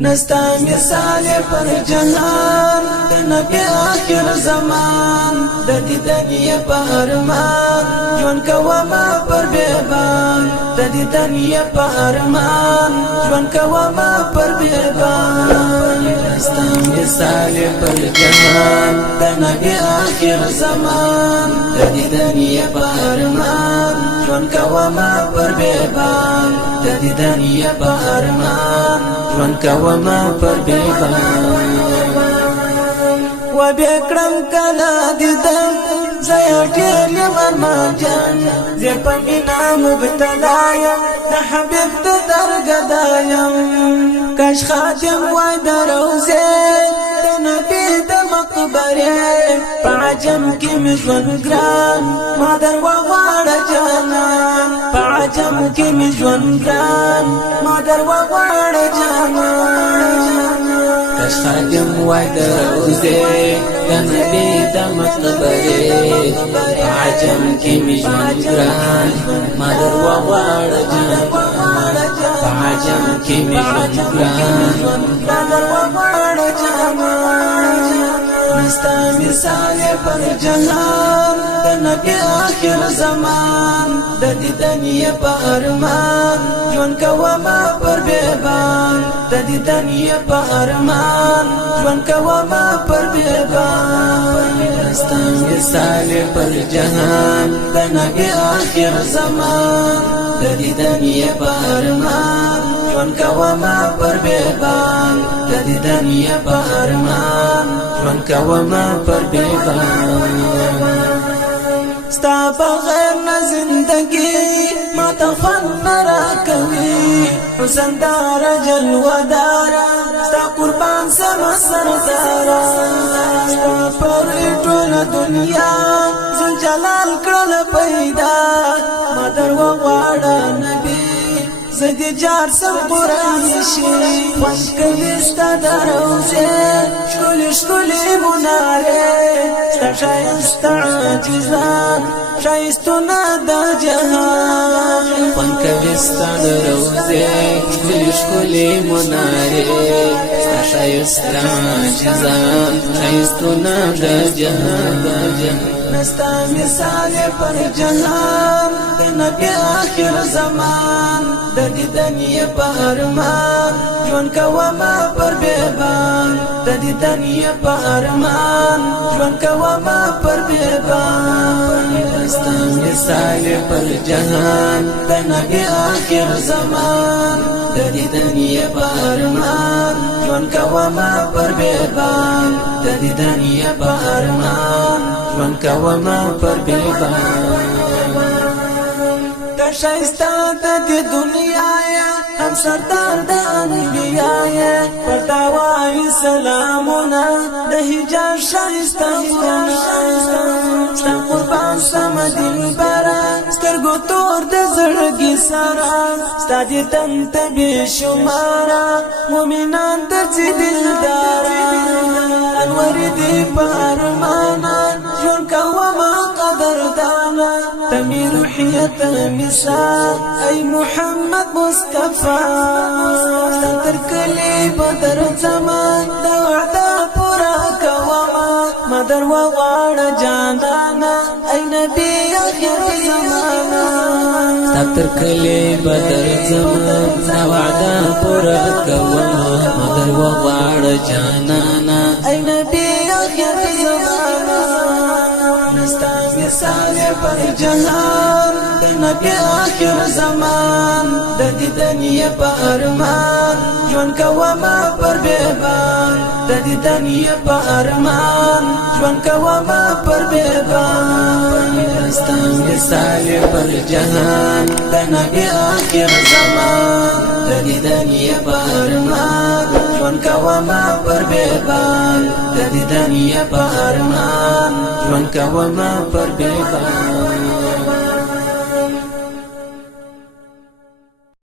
نستا مثال پر جهان د نبی آخر زمان د دیدنی په ارمان ژوند کوما پر بیبان د دیدنی په ارمان ژوند کوما پر بیبان نستا مثال پر جهان د نبی آخر زمان د دیدنی په ارمان ژوند کوما پر بیبان د دیدنی په ارمان ژوند کوما پر بیبان و بیکرم کلا دیدم زیا ډیر ورمان جان زه په مینا مبتلایم د حبیب د درګدایم کاش خاتم وای دروزه د نبی د مقبره په عجم کې مې ژوند ګران ما در وغواړه جانان په عجم کې مې ژوند ګران ما در وغواړه جانان کاش خاتم وای دروزه د نبی د مقبره په عجم کې مې ژوند ګران ما در وغواړه جانان په عجم کې مې ژوند ګران ما در وغواړه جانان نستا مثال پر جهان د نبی آخر زمان د دیدنی په ارمان ژوند کوما پر بیبان د دیدنی په ارمان ژوند کوما پر بیبان نستا مثال پر جهان د نبی آخر زمان د دیدنی په ارمان ژوند کوما پر بیبان د دیدنی په ارمان ژوند کوما پر بیبان ستا بغیر نه زندگی ما ته خوند را کوي حسن دار جلوه دارا ستا قربان سما سردارا ستا پر ټوله دنیا زل جلال کړل پیدا ما در وغواړه نبی زدی جار سم قرآنشی خوش کلیستا دروزه شکلی شکلی مناره ستا شایستا عاجزان شایستونا دا جهان خوش کلیستا دروزه شکلی شکلی مناره ستا شایستا عاجزان شایستونا دا جهان نستا مثال پر جهان د نبی آخر زمان د دیدنی په ارمان ژوند کوما پر بیبان د دیدنی په ارمان ژوند کوما پر بیبان نستا مثال پر جهان د نبی آخر زمان د دیدنی په ارمان ژوند کوما پر بیبان د دیدنی په ارمان ژوند کوما پر بیبان شایستا د دنیا هم سردار د انبیاء پرتا وای سلامونه د حجاب شایستا ستا قربان سم دلبره سترګو تور د زړګي سره ستا دې تن ته بې شماره مؤمنان د دلداره انور دې په ارمانه ژوند کوما قدردانه تمی روحیت مثال ای محمد مصطفی ستر کلی بدر زمان دا وعده پورا کوما مدر وغواړه جانانا ای نبی آخر زمانا ستر کلی بدر زمان دا وعده پورا کوما مدر وغواړه جانانا ای نبی آخر زمانا نستا مثال پر جهان د نبی آخر زمان د دیدنی په ارمان ژوند کوما پر بیبان د دیدنی په ارمان ژوند کوما پر بیبان نستا مثال پر جهان د نبی آخر زمان د دیدنی په ارمان ژوند کوما پر بیبان د دیدنی په ارمان ژوند کوما پر بیبان